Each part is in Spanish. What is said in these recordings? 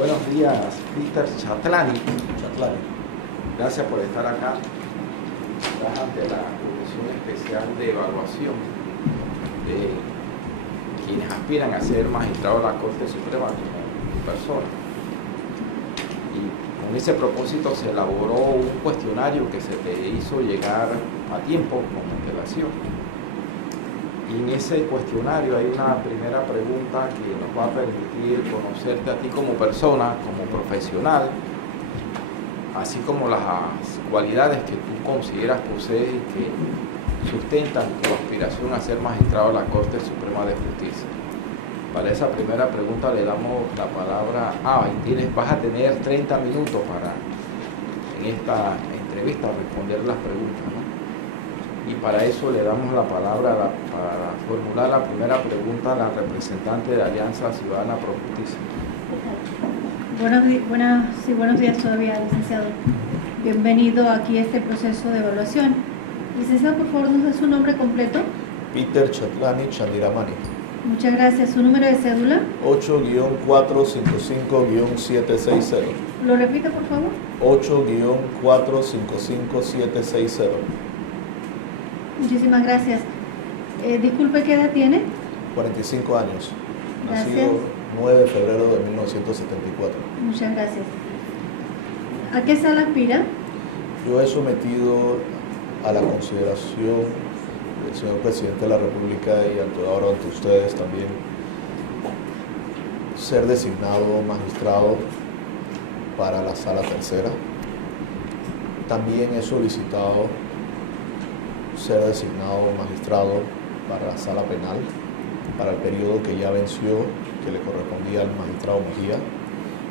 Buenos días, Peter Chatlani. Gracias por estar acá. Estás ante la Comisión Especial de Evaluación de quienes aspiran a ser magistrados de la Corte Suprema como persona. Y con ese propósito se elaboró un cuestionario que se te hizo llegar a tiempo con antelación. Y en ese cuestionario hay una primera pregunta que nos va a permitir conocerte a ti como persona, como profesional, así como las cualidades que tú consideras posees y que sustentan tu aspiración a ser magistrado de la Corte Suprema de Justicia. Para esa primera pregunta le damos la palabra vas a tener 30 minutos para en esta entrevista responder las preguntas, ¿no? Y para eso le damos la palabra para formular la primera pregunta a la representante de Alianza Ciudadana Pro Justicia. Buenos días todavía, licenciado. Bienvenido aquí a este proceso de evaluación. Licenciado, por favor, ¿nos da su nombre completo? Peter Chatlani Chandiramani. Muchas gracias. ¿Su número de cédula? 8-455-760. ¿Lo repite, por favor? 8-455-760. Muchísimas gracias. Disculpe, ¿qué edad tiene? 45 años. Gracias. Nacido 9 de febrero de 1974. Muchas gracias. ¿A qué sala aspira? Yo he sometido a la consideración del señor Presidente de la República y ahora ante ustedes también ser designado magistrado para la Sala Tercera. También he solicitado ser designado magistrado para la Sala Penal para el periodo que ya venció, que le correspondía al magistrado Mejía,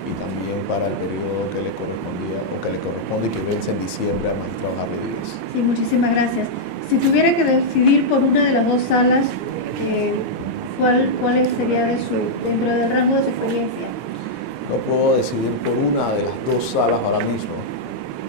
y también para el periodo que le correspondía o que le corresponde y que vence en diciembre al magistrado Harry Díaz. Sí, muchísimas gracias. Si tuviera que decidir por una de las dos salas, ¿cuál sería dentro del rango de su experiencia? No puedo decidir por una de las dos salas ahora mismo.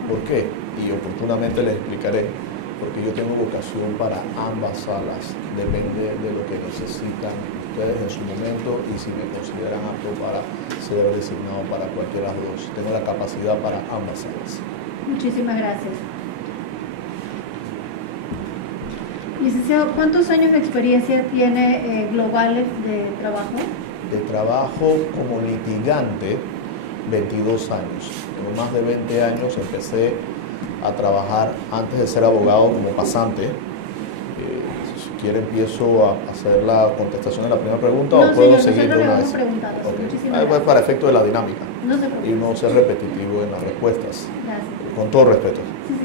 ¿Por qué? Y oportunamente les explicaré. Porque yo tengo vocación para ambas salas. Depende de lo que necesitan ustedes en su momento y si me consideran apto para ser designado para cualquiera de las dos. Tengo la capacidad para ambas salas. Muchísimas gracias. Licenciado, ¿cuántos años de experiencia tiene globales de trabajo? De trabajo como litigante, 22 años. Tengo más de 20 años, empecé a trabajar antes de ser abogado como pasante. Si quiere empiezo a hacer la contestación de la primera pregunta o puedo seguir de una vez. Pues para efecto de la dinámica y no ser repetitivo en las respuestas. Gracias. Con todo respeto. Sí.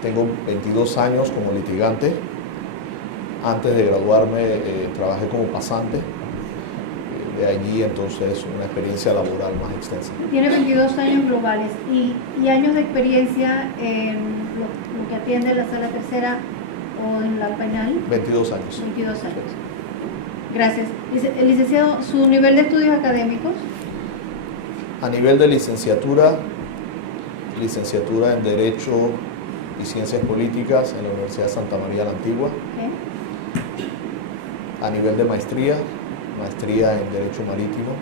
Tengo 22 años como litigante. Antes de graduarme trabajé como pasante. De allí entonces una experiencia laboral más extensa. Tiene 22 años globales y años de experiencia en lo que atiende la Sala Tercera o en la penal. 22 años. 22 años. Gracias. Licenciado, ¿su nivel de estudios académicos? A nivel de licenciatura en Derecho y Ciencias Políticas en la Universidad de Santa María la Antigua. Okay. A nivel de maestría en Derecho Marítimo,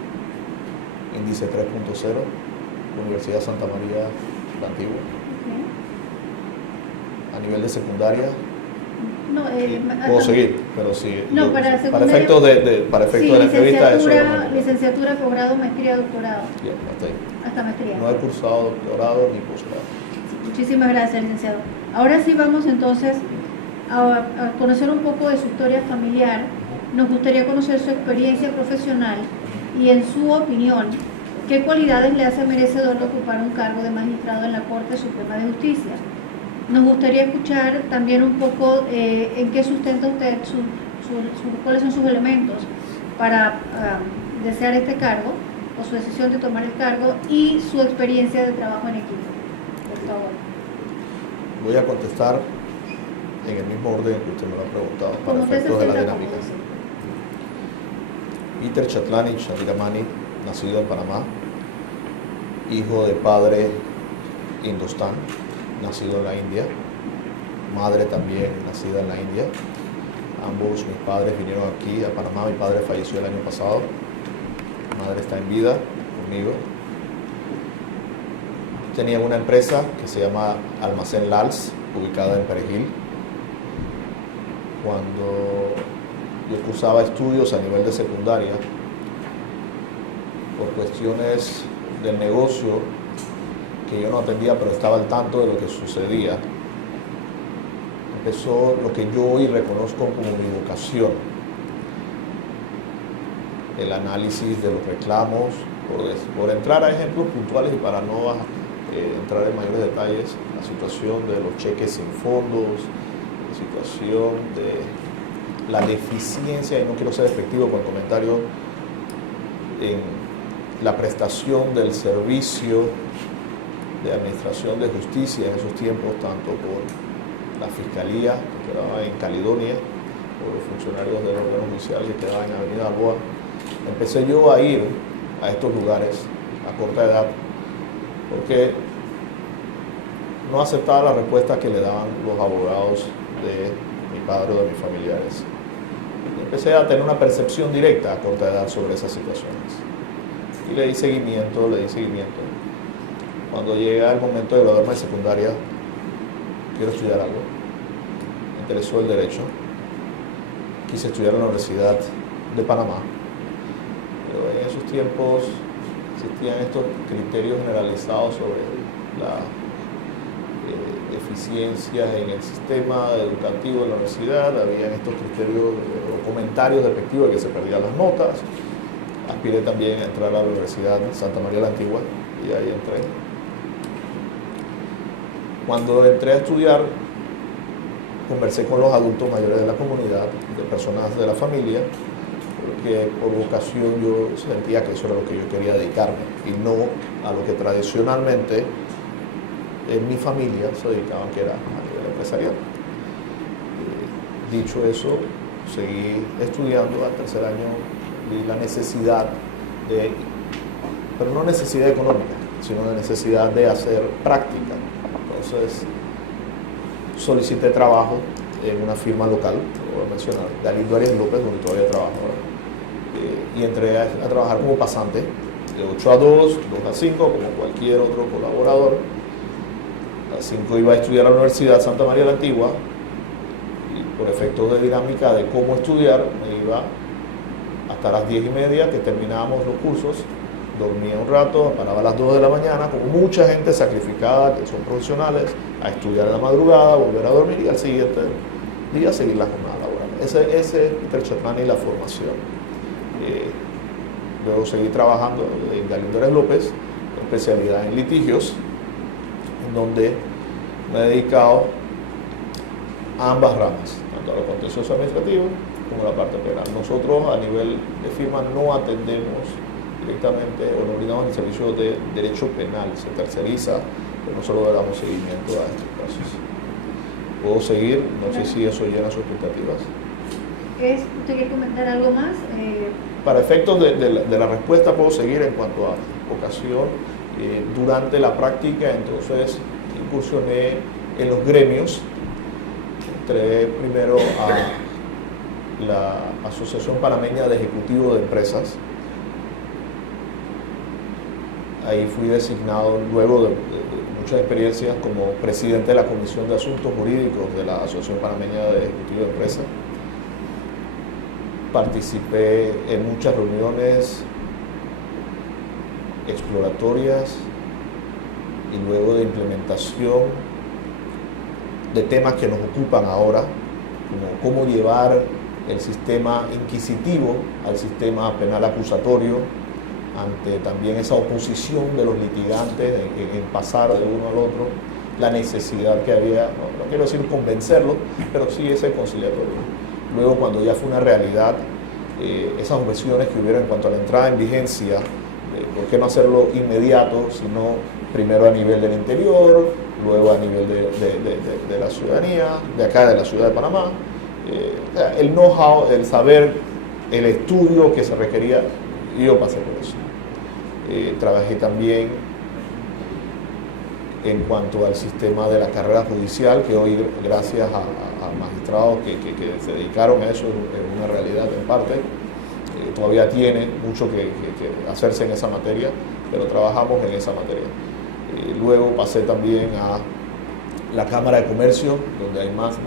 índice 3.0, Universidad de Santa María la Antigua. Okay. A nivel de secundaria, puedo seguir, pero sí. No, para efectos de la entrevista, eso licenciatura, posgrado, maestría, doctorado. Bien, hasta ahí. Hasta maestría. No he cursado doctorado ni posgrado. Muchísimas gracias, licenciado. Ahora sí vamos entonces a conocer un poco de su historia familiar. Nos gustaría conocer su experiencia profesional y, en su opinión, qué cualidades le hace merecedor de ocupar un cargo de magistrado en la Corte Suprema de Justicia. Nos gustaría escuchar también un poco en qué sustenta usted, cuáles son sus elementos para desear este cargo o su decisión de tomar el cargo y su experiencia de trabajo en equipo. Por favor. Voy a contestar en el mismo orden que usted me lo ha preguntado para efectos de la dinámica. Peter Chatlani Chandiramani, nacido en Panamá, hijo de padre hindustán, nacido en la India, madre también nacida en la India. Ambos mis padres vinieron aquí a Panamá. Mi padre falleció el año pasado, mi madre está en vida, conmigo. Tenía una empresa que se llama Almacén Lals, ubicada en Perejil. Cuando yo cursaba estudios a nivel de secundaria, por cuestiones del negocio que yo no atendía, pero estaba al tanto de lo que sucedía, empezó lo que yo hoy reconozco como mi vocación: el análisis de los reclamos, por entrar a ejemplos puntuales y para no entrar en mayores detalles, la situación de los cheques sin fondos, la situación de la deficiencia, y no quiero ser despectivo con el comentario, en la prestación del servicio de administración de justicia en esos tiempos, tanto por la Fiscalía, que quedaba en Caledonia, por los funcionarios del órgano judicial que quedaba en Avenida Balboa. Empecé yo a ir a estos lugares a corta edad porque no aceptaba la respuesta que le daban los abogados de mi padre o de mis familiares. Empecé a tener una percepción directa a corta edad sobre esas situaciones. Y le di seguimiento. Cuando llega el momento de graduarme de secundaria, quiero estudiar algo. Me interesó el derecho. Quise estudiar en la Universidad de Panamá. Pero en esos tiempos existían estos criterios generalizados sobre la deficiencias en el sistema educativo de la universidad. Habían estos criterios o comentarios despectivos de que se perdían las notas. Aspiré también a entrar a la Universidad de Santa María la Antigua y ahí entré. Cuando entré a estudiar, conversé con los adultos mayores de la comunidad, de personas de la familia, porque por vocación yo sentía que eso era lo que yo quería dedicarme y no a lo que tradicionalmente en mi familia se dedicaban, que era a nivel empresarial. Dicho eso, seguí estudiando. Al tercer año vi la necesidad pero no necesidad económica, sino la necesidad de hacer práctica. Entonces solicité trabajo en una firma local, lo voy a mencionar, Galindo Arias López, donde todavía trabajo ahora. Y entré a trabajar como pasante de 8 a 2, 2 a 5, como cualquier otro colaborador. A las 5 iba a estudiar a la Universidad Santa María la Antigua y por efectos de dinámica de cómo estudiar me iba hasta las 10:30 que terminábamos los cursos, dormía un rato, paraba a las 2 de la mañana, como mucha gente sacrificada que son profesionales, a estudiar en la madrugada, volver a dormir y al siguiente día seguir la jornada laboral. Ese es Peter Chetmani y la formación. Luego seguí trabajando en Galindo Arias López, especialidad en litigios, en donde me he dedicado a ambas ramas, tanto a lo contencioso administrativo como a la parte penal. Nosotros a nivel de firma no atendemos directamente o no brindamos el servicio de derecho penal, se terceriza, pero nosotros le damos seguimiento a estos casos. ¿Puedo seguir? No sé si eso llena sus expectativas. ¿Usted quiere comentar algo más? Para efectos de la respuesta puedo seguir en cuanto a vocación. Durante la práctica, entonces, incursioné en los gremios. Entré primero a la Asociación Panameña de Ejecutivos de Empresas. Ahí fui designado, luego de muchas experiencias, como presidente de la Comisión de Asuntos Jurídicos de la Asociación Panameña de Ejecutivos de Empresas. Participé en muchas reuniones exploratorias y luego de implementación de temas que nos ocupan ahora, como cómo llevar el sistema inquisitivo al sistema penal acusatorio, ante también esa oposición de los litigantes en pasar de uno al otro, la necesidad que había, no quiero decir convencerlos, pero sí ese conciliatorio. Luego, cuando ya fue una realidad, esas objeciones que hubieron en cuanto a la entrada en vigencia, ¿por qué no hacerlo inmediato, sino primero a nivel del interior, luego a nivel de la ciudadanía, de acá de la ciudad de Panamá? El know-how, el saber, el estudio que se requería, y yo pasé por eso. Trabajé también en cuanto al sistema de la carrera judicial, que hoy, gracias a magistrados que se dedicaron a eso, es una realidad en parte. todavía tiene mucho que hacerse en esa materia, pero trabajamos en esa materia. Luego pasé también a la Cámara de Comercio, donde hay más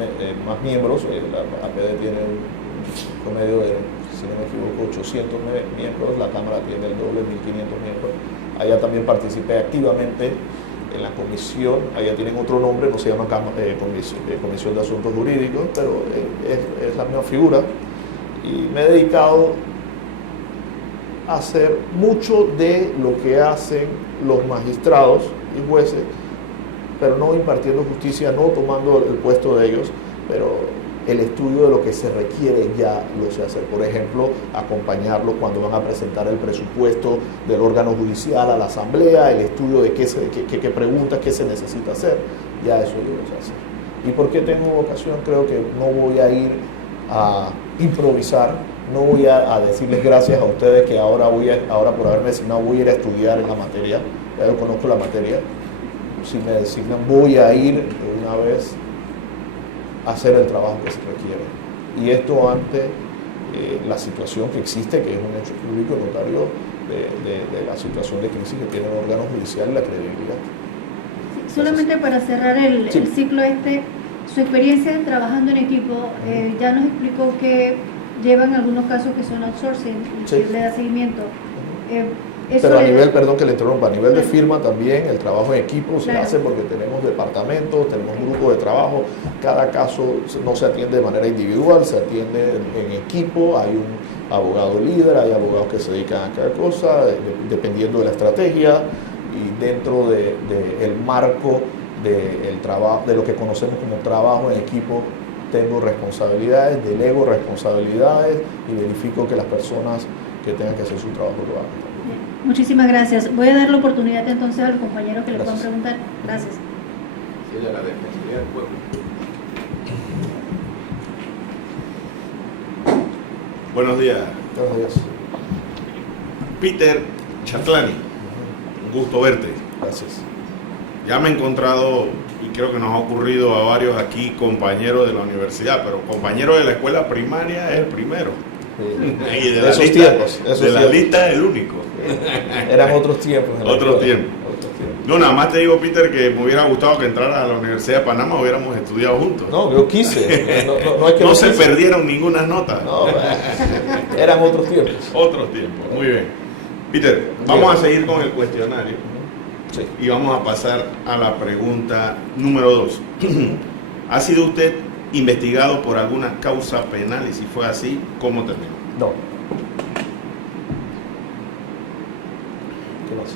miembros. La APD tiene un promedio de, si no me equivoco, 800 miembros, la Cámara tiene el doble, 1.500 miembros. Allá también participé activamente en la comisión, allá tienen otro nombre, no se llama Comisión de Asuntos Jurídicos, pero es la misma figura. Y me he dedicado a hacer mucho de lo que hacen los magistrados y jueces, pero no impartiendo justicia, no tomando el puesto de ellos, pero el estudio de lo que se requiere ya lo sé hacer. Por ejemplo, acompañarlo cuando van a presentar el presupuesto del órgano judicial a la asamblea, el estudio de qué preguntas, qué se necesita hacer, ya eso yo lo sé hacer. ¿Y por qué tengo vocación? Creo que no voy a ir a improvisar, no voy a decirles gracias a ustedes que ahora por haberme designado voy a ir a estudiar en la materia, ya yo conozco la materia. Si me designan voy a ir de una vez hacer el trabajo que se requiere. Y esto ante la situación que existe, que es un hecho público notario de la situación de crisis que tiene el órgano judicial y la credibilidad. Sí, solamente para cerrar el ciclo su experiencia trabajando en equipo, ya nos explicó que llevan algunos casos que son outsourcing y que le da seguimiento. Pero a nivel, perdón que le interrumpa, a nivel de firma también el trabajo en equipo se hace porque tenemos departamentos, tenemos grupos de trabajo, cada caso no se atiende de manera individual, se atiende en equipo, hay un abogado líder, hay abogados que se dedican a cada cosa, dependiendo de la estrategia y dentro del marco del trabajo, de lo que conocemos como trabajo en equipo, tengo responsabilidades, delego responsabilidades y verifico que las personas que tengan que hacer su trabajo lo hagan. Muchísimas gracias. Voy a dar la oportunidad entonces a los compañeros que le puedan preguntar. Gracias. Sí, de la Defensoría del Pueblo. Buenos días. Buenos días. Peter Chatlani, un gusto verte. Gracias. Ya me he encontrado, y creo que nos ha ocurrido a varios aquí, compañeros de la universidad, pero compañero de la escuela primaria es el primero. Sí. Y de la lista es el único. Eran otros tiempos. Otros tiempos. No, nada más te digo, Peter, que me hubiera gustado que entraras a la Universidad de Panamá, hubiéramos estudiado juntos. No, yo quise. No es que no se perdieron ninguna nota. No, eran otros tiempos. Otros tiempos, muy bien. Peter, vamos a seguir con el cuestionario. Sí. Y vamos a pasar a la pregunta número 2. ¿Ha sido usted investigado por alguna causa penal? Y si fue así, ¿cómo terminó? No. ¿Qué más?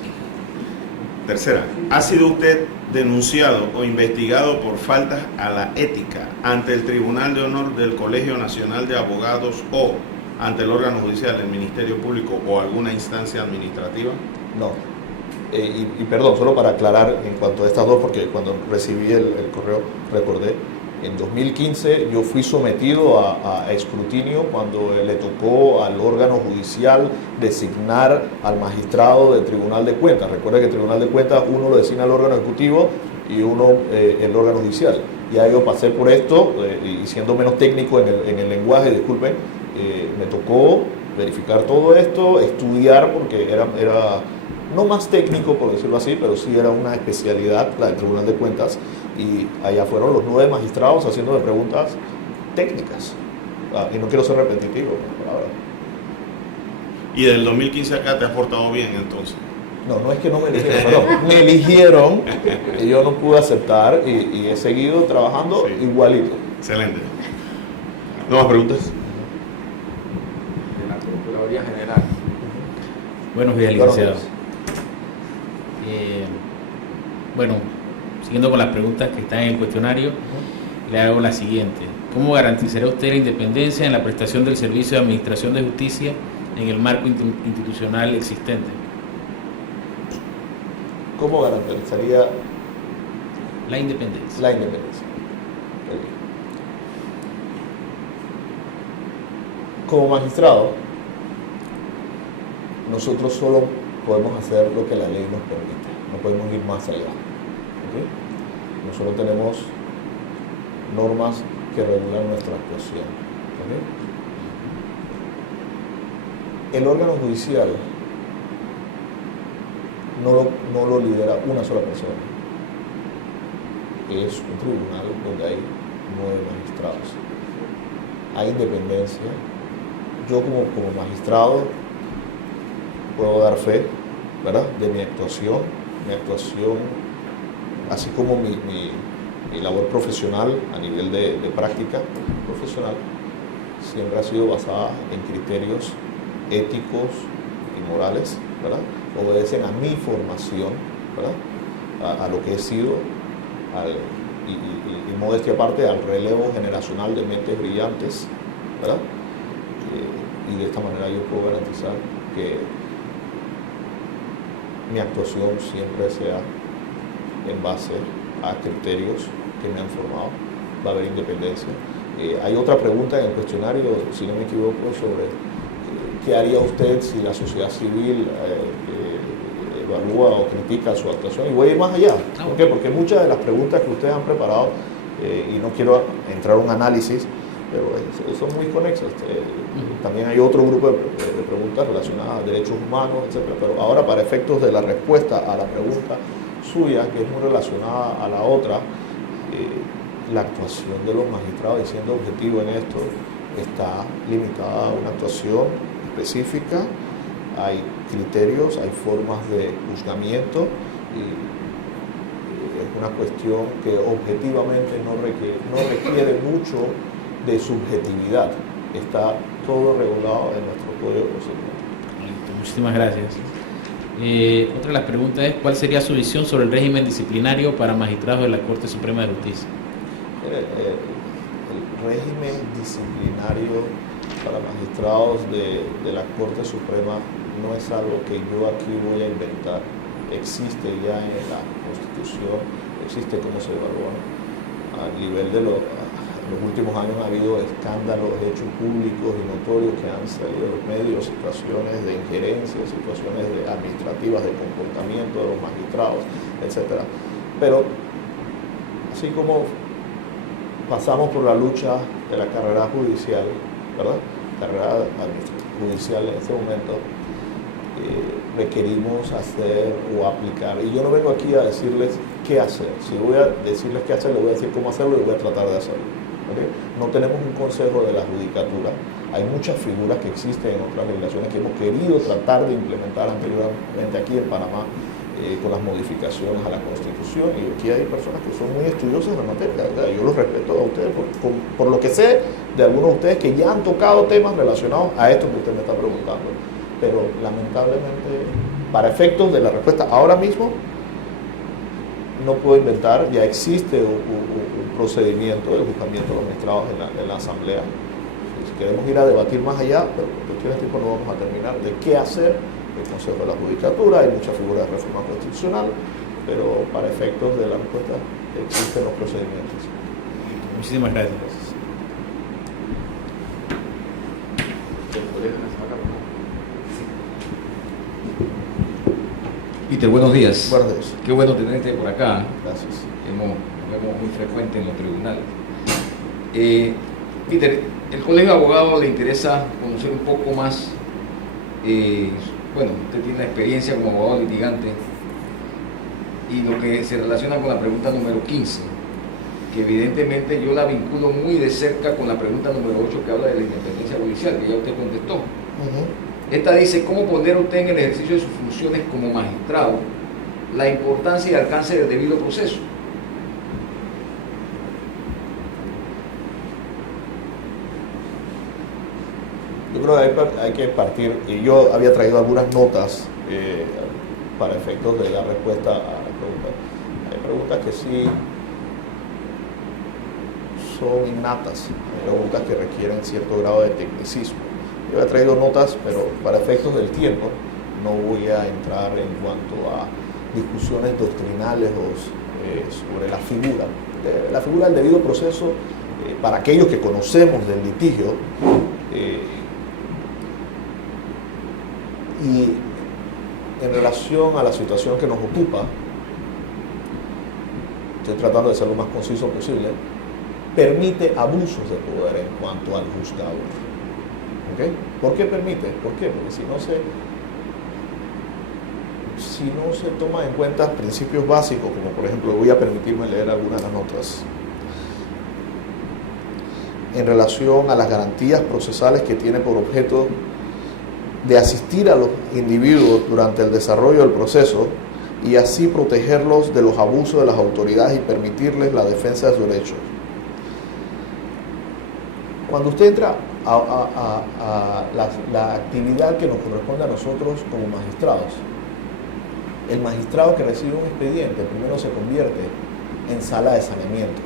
Tercera, ¿ha sido usted denunciado o investigado por faltas a la ética ante el Tribunal de Honor del Colegio Nacional de Abogados o ante el órgano judicial, el Ministerio Público o alguna instancia administrativa? No. Y perdón, solo para aclarar en cuanto a estas dos, porque cuando recibí el correo recordé, en 2015 yo fui sometido a escrutinio cuando le tocó al órgano judicial designar al magistrado del Tribunal de Cuentas. Recuerda que el Tribunal de Cuentas uno lo designa al órgano ejecutivo y uno el órgano judicial. Ya yo pasé por esto y siendo menos técnico en el lenguaje, disculpen, me tocó verificar todo esto, estudiar porque era no más técnico, por decirlo así, pero sí era una especialidad, la del Tribunal de Cuentas, y allá fueron los 9 magistrados haciéndome preguntas técnicas. Y no quiero ser repetitivo, la verdad. ¿Y del 2015 acá te has portado bien entonces? No es que no me eligieron, perdón, me eligieron y yo no pude aceptar y he seguido trabajando igualito. Excelente. ¿Nuevas preguntas? De la Procuraduría General. Buenos días, licenciado. Bueno, siguiendo con las preguntas que están en el cuestionario, le hago la siguiente. ¿Cómo garantizará usted la independencia en la prestación del servicio de administración de justicia en el marco institucional existente? ¿Cómo garantizaría la independencia? La independencia. Como magistrado, nosotros solo podemos hacer lo que la ley nos permite, no podemos ir más allá. ¿Okay? Nosotros tenemos normas que regulan nuestra actuación. ¿Okay? el órgano judicial no lo lidera una sola persona. Es un tribunal donde hay 9 magistrados. Hay independencia. Yo como magistrado puedo dar fe, ¿verdad?, de mi actuación, así como mi labor profesional a nivel de práctica profesional, siempre ha sido basada en criterios éticos y morales, ¿verdad? Obedecen a mi formación, ¿verdad?, a lo que he sido, y modestia aparte, al relevo generacional de mentes brillantes, ¿verdad? Y de esta manera yo puedo garantizar que mi actuación siempre sea en base a criterios que me han formado. Va a haber independencia. Hay otra pregunta en el cuestionario, si no me equivoco, sobre qué haría usted si la sociedad civil evalúa o critica su actuación. Y voy a ir más allá. ¿Por qué? Porque muchas de las preguntas que ustedes han preparado, y no quiero entrar a un análisis, pero son muy conexas. También hay otro grupo de preguntas relacionadas a derechos humanos, etc. Pero ahora, para efectos de la respuesta a la pregunta suya, que es muy relacionada a la otra, la actuación de los magistrados, y siendo objetivo en esto, está limitada a una actuación específica. Hay criterios, hay formas de juzgamiento, y es una cuestión que objetivamente no requiere mucho de subjetividad. Está todo regulado en nuestro Código de Procedimiento. Muchísimas gracias. Otra de las preguntas es: ¿cuál sería su visión sobre el régimen disciplinario para magistrados de la Corte Suprema de Justicia? El régimen disciplinario para magistrados de la Corte Suprema no es algo que yo aquí voy a inventar. Existe ya en la Constitución, existe cómo se evalúa. A nivel de los últimos años ha habido escándalos, hechos públicos y notorios que han salido de los medios, situaciones de injerencia, situaciones administrativas de comportamiento de los magistrados, etc. Pero así como pasamos por la lucha de la carrera judicial, ¿verdad?, carrera judicial en este momento, requerimos hacer o aplicar. Y yo no vengo aquí a decirles qué hacer. Si voy a decirles qué hacer, les voy a decir cómo hacerlo y voy a tratar de hacerlo. ¿Okay? No tenemos un consejo de la judicatura. Hay muchas figuras que existen en otras legislaciones que hemos querido tratar de implementar anteriormente aquí en Panamá, con las modificaciones a la Constitución, y aquí hay personas que son muy estudiosas en la materia, ¿verdad? Yo los respeto a ustedes por lo que sé de algunos de ustedes que ya han tocado temas relacionados a esto que usted me está preguntando, pero lamentablemente, para efectos de la respuesta ahora mismo, no puedo inventar. Ya existe un procedimiento de juzgamiento de los magistrados en la Asamblea. Si queremos ir a debatir más allá, pero por cuestiones de tiempo no vamos a terminar, de qué hacer. El Consejo de la Judicatura, hay muchas figuras de reforma constitucional, pero para efectos de la respuesta existen los procedimientos. Muchísimas gracias. Peter, buenos días. Buenos días. Qué bueno tenerte por acá. Gracias. Nos vemos muy frecuente en los tribunales. Peter, el Colegio de Abogados le interesa conocer un poco más. Bueno, usted tiene la experiencia como abogado litigante, y lo que se relaciona con la pregunta número 15, que evidentemente yo la vinculo muy de cerca con la pregunta número 8, que habla de la independencia judicial, que ya usted contestó. Esta dice: ¿cómo pondera usted en el ejercicio de sus funciones como magistrado la importancia y alcance del debido proceso? Yo creo que hay que partir, y yo había traído algunas notas para efectos de la respuesta a la pregunta. Hay preguntas que sí son innatas, hay preguntas que requieren cierto grado de tecnicismo. Yo había traído notas, pero para efectos del tiempo no voy a entrar en cuanto a discusiones doctrinales sobre la figura. La figura del debido proceso, para aquellos que conocemos del litigio, y en relación a la situación que nos ocupa, estoy tratando de ser lo más conciso posible, permite abusos de poder en cuanto al juzgador. ¿Ok? ¿Por qué permite? ¿Por qué? Porque si no se toman en cuenta principios básicos, como por ejemplo, voy a permitirme leer algunas de las notas, en relación a las garantías procesales que tiene por objeto de asistir a los individuos durante el desarrollo del proceso y así protegerlos de los abusos de las autoridades y permitirles la defensa de sus derechos. Cuando usted entra a la actividad que nos corresponde a nosotros como magistrados, el magistrado que recibe un expediente primero se convierte en sala de saneamiento.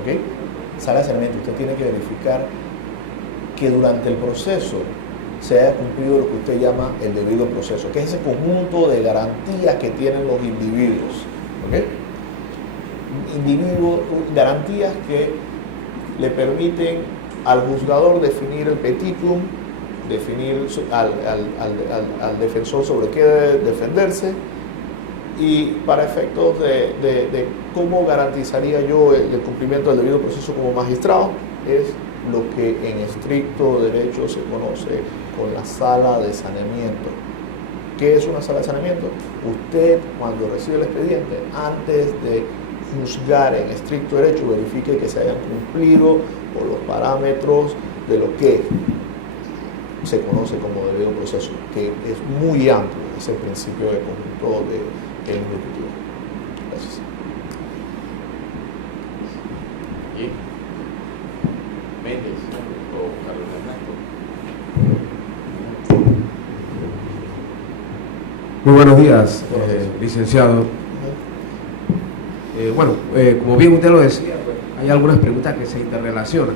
¿Ok? Sala de saneamiento, usted tiene que verificar que durante el proceso se haya cumplido lo que usted llama el debido proceso, que es ese conjunto de garantías que tienen los individuos. ¿Ok? Garantías que le permiten al juzgador definir el petitum, definir al defensor sobre qué debe defenderse, y para efectos de cómo garantizaría yo el cumplimiento del debido proceso como magistrado, es lo que en estricto derecho se conoce con la sala de saneamiento. ¿Qué es una sala de saneamiento? Usted, cuando recibe el expediente, antes de juzgar en estricto derecho, verifique que se hayan cumplido con los parámetros de lo que se conoce como debido proceso, que es muy amplio ese principio de conjunto del ejecutivo. Gracias. ¿Y? Méndez o Carlos Ernesto. Muy buenos días, licenciado. Como bien usted lo decía, pues, hay algunas preguntas que se interrelacionan.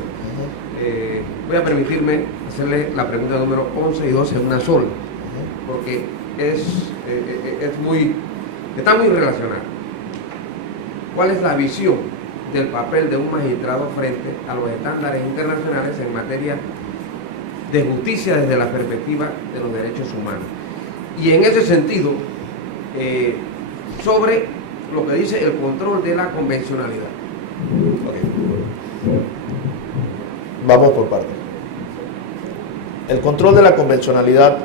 Voy a permitirme hacerle la pregunta número 11 y 12 en una sola, porque está muy relacionada. ¿Cuál es la visión del papel de un magistrado frente a los estándares internacionales en materia de justicia desde la perspectiva de los derechos humanos? Y en ese sentido, sobre lo que dice el control de la convencionalidad. Okay. Vamos por partes. El control de la convencionalidad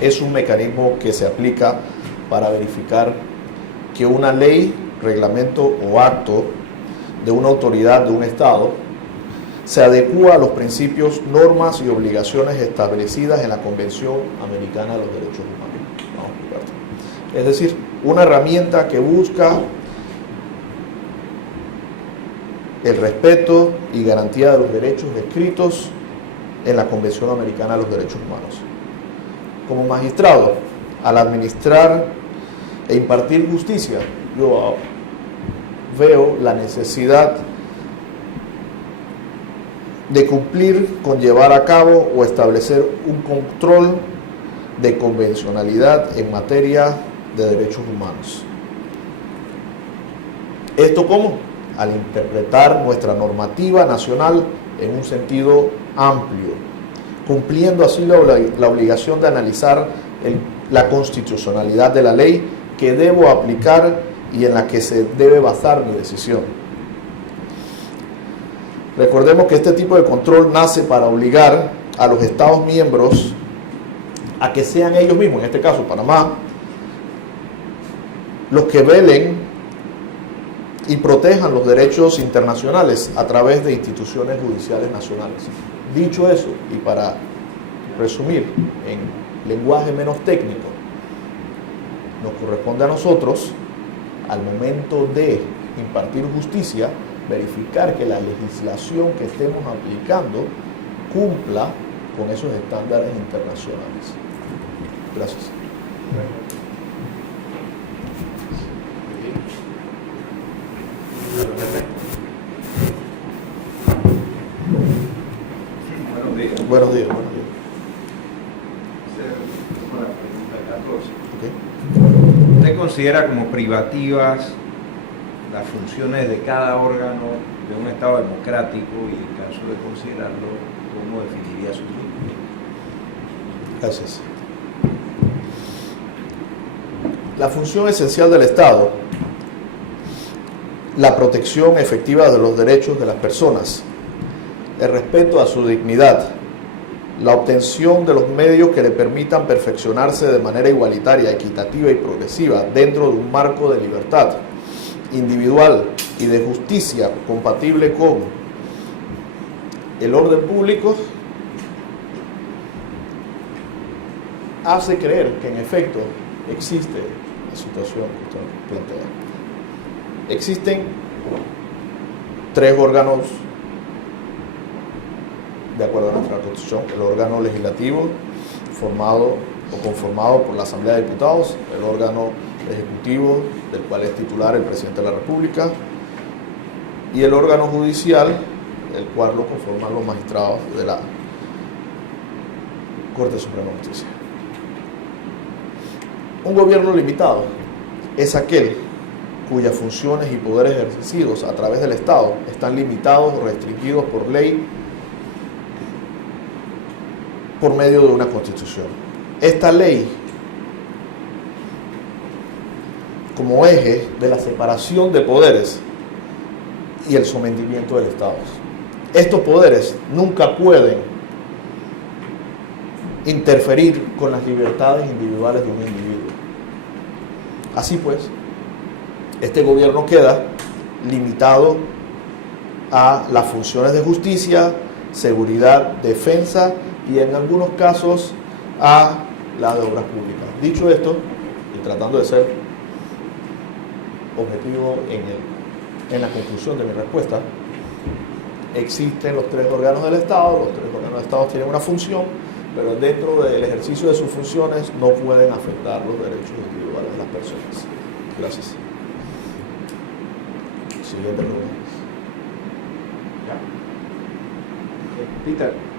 es un mecanismo que se aplica para verificar que una ley, reglamento o acto de una autoridad de un Estado se adecúa a los principios, normas y obligaciones establecidas en la Convención Americana de los Derechos Humanos. Vamos por partes. Es decir, una herramienta que busca el respeto y garantía de los derechos descritos en la Convención Americana de los Derechos Humanos. Como magistrado, al administrar e impartir justicia, yo veo la necesidad de cumplir con llevar a cabo o establecer un control de convencionalidad en materia de derechos humanos. ¿Esto cómo? Al interpretar nuestra normativa nacional en un sentido amplio, cumpliendo así la obligación de analizar la constitucionalidad de la ley que debo aplicar y en la que se debe basar mi decisión. Recordemos que este tipo de control nace para obligar a los Estados miembros a que sean ellos mismos, en este caso Panamá, los que velen y protejan los derechos internacionales a través de instituciones judiciales nacionales. Dicho eso, y para resumir en lenguaje menos técnico, nos corresponde a nosotros, al momento de impartir justicia, verificar que la legislación que estemos aplicando cumpla con esos estándares internacionales. Gracias. Buenos días. Okay. ¿Usted considera como privativas las funciones de cada órgano de un Estado democrático y en caso de considerarlo, cómo definiría su límite? Gracias. La función esencial del Estado, la protección efectiva de los derechos de las personas, el respeto a su dignidad la obtención de los medios que le permitan perfeccionarse de manera igualitaria, equitativa y progresiva dentro de un marco de libertad individual y de justicia compatible con el orden público, hace creer que en efecto existe la situación que usted plantea. Existen 3 órganos de acuerdo a nuestra Constitución: el órgano legislativo, formado o conformado por la Asamblea de Diputados; el órgano ejecutivo, del cual es titular el presidente de la República; y el órgano judicial, el cual lo conforman los magistrados de la Corte Suprema de Justicia. Un gobierno limitado es aquel cuyas funciones y poderes ejercidos a través del Estado están limitados o restringidos por ley por medio de una Constitución. Esta ley, como eje de la separación de poderes y el sometimiento del Estado. Estos poderes nunca pueden interferir con las libertades individuales de un individuo. Así pues, este gobierno queda limitado a las funciones de justicia, seguridad, defensa y en algunos casos a la de obras públicas. Dicho esto, y tratando de ser objetivo en la conclusión de mi respuesta, existen los 3 órganos del Estado. Los 3 órganos del Estado tienen una función, pero dentro del ejercicio de sus funciones no pueden afectar los derechos individuales de las personas. Gracias. Siguiente pregunta. Peter.